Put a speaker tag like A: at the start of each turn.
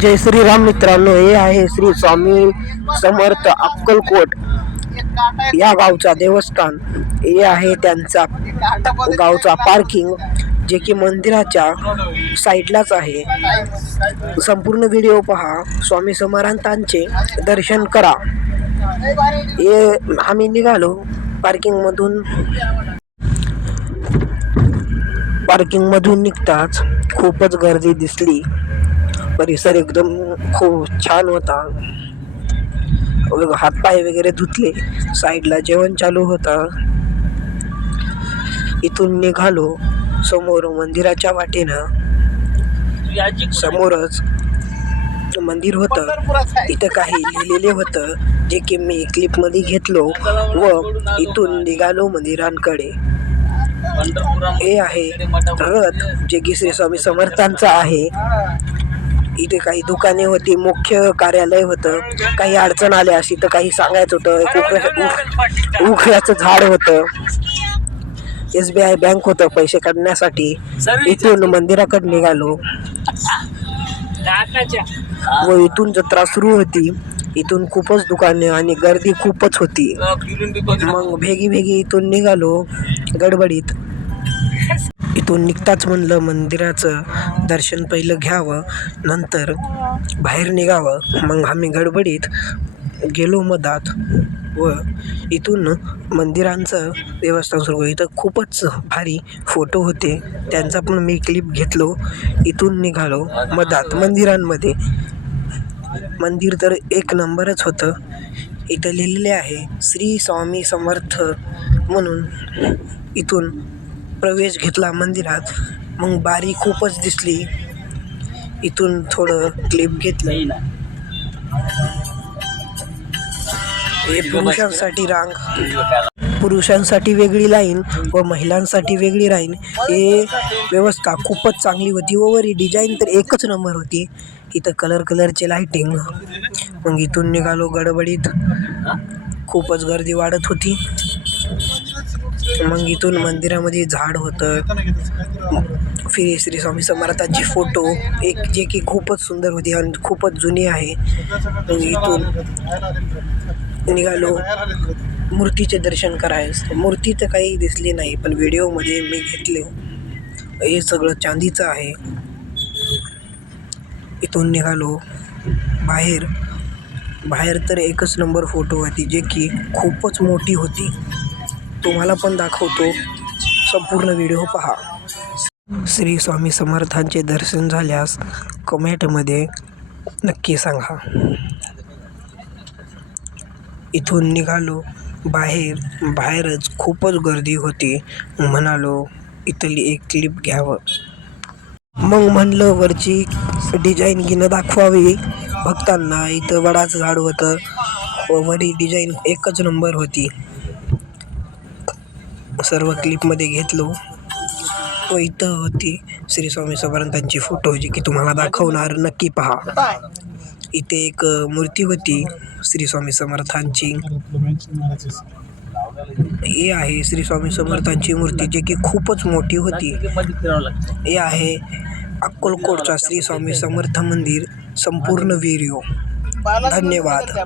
A: जय श्रीराम मित्रांनो हे आहे श्री स्वामी समर्थ अक्कलकोट या गावचा देवस्थान. हे आहे त्यांचा गावचा पार्किंग जे की मंदिराच्या साईडलाच आहे. संपूर्ण व्हिडिओ पहा स्वामी समर्थांचे दर्शन करा. हे आम्ही निघालो पार्किंगमधून पार्किंगमधून निघताच खूपच गर्दी दिसली. परिसर एकदम खूप छान होता. हातपाय वगैरे धुतले. साईडला जेवण चालू होता. इथून निघालो समोर मंदिराच्या वाटेनं. समोरच मंदिर होतं. इथं काही लिहिलेले होतं जे की मी क्लिपमध्ये घेतलो व इथून निघालो मंदिरांकडे. हे आहे रथ जे की श्री स्वामी समर्थांचा आहे. इथे काही दुकाने होती मुख्य कार्यालय होतं. काही अडचण आल्या अशी तर काही सांगायचं होतं. एक उखळ्याचं झाड होतं. एस बी आय बँक होतं पैसे काढण्यासाठी. इथून मंदिराकडे निघालो. व इथून जत्रा सुरू होती इथून खूपच दुकाने आणि गर्दी खूपच होती. मग भेगी भेगी इथून निघालो गडबडीत. इथून निघताच म्हणलं मंदिराचं दर्शन पहिलं घ्यावं नंतर बाहेर निघावं. मग आम्ही गडबडीत गेलो मधात व इथून मंदिरांचं देवस्थान सुरू इथं खूपच भारी फोटो होते. त्यांचा पण मी क्लिप घेतलो. इथून निघालो मधात मंदिरांमध्ये. मंदिर तर एक नंबरच होतं. इथं लिहिलेले आहे श्री स्वामी समर्थ म्हणून इथून प्रवेश घेतला मंदिरात. मग बारी खूपच दिसली. इथून थोडं क्लिप घेतलं. हे पुरुषांसाठी रांग. पुरुषांसाठी वेगळी लाईन व महिलांसाठी वेगळी लाईन हे व्यवस्था खूपच चांगली होती व वरी डिझाईन तर एकच नंबर होती. इथं कलर कलरचे लाईटिंग मग इथून निघालो गडबडीत. खूपच गर्दी वाढत होती. मग इथून मंदिरामध्ये झाड होतं. फिरी श्री स्वामी समर्थांची फोटो एक जे की खूपच सुंदर होती आणि खूपच जुनी आहे. मग इथून निघालो. मूर्तीचे दर्शन करायस मूर्ती तर काही दिसली नाही पण व्हिडिओमध्ये मी घेतले. हे सगळं चांदीचं आहे. इथून निघालो. बाहेर. बाहेर तर एकच नंबर फोटो होती जे की खूपच मोठी होती. तुम्हाला पण दाखवतो. संपूर्ण व्हिडिओ पहा. श्री स्वामी समर्थांचे दर्शन झाल्यास कमेंटमध्ये नक्की सांगा. इथून निघालो. बाहेर बाहेरच खूपच गर्दी होती. म्हणालो इथली एक क्लिप घ्यावं. मग म्हणलं वरची डिझाईन घेणं दाखवावी. भक्तांना इथं वडाचं झाड होतं. वरी डिझाईन एकच नंबर होती. सर्व क्लिपमध्ये घेतलो. व इथं होती श्री स्वामी समर्थांची फोटो जी की तुम्हाला दाखवणार. नक्की पहा. इथे एक मूर्ती होती श्री स्वामी समर्थांची. हे आहे श्री स्वामी समर्थांची मूर्ती जी की खूपच मोठी होती. हे आहे अक्कलकोटचा श्री स्वामी समर्थ मंदिर. संपूर्ण व्हिडिओ धन्यवाद.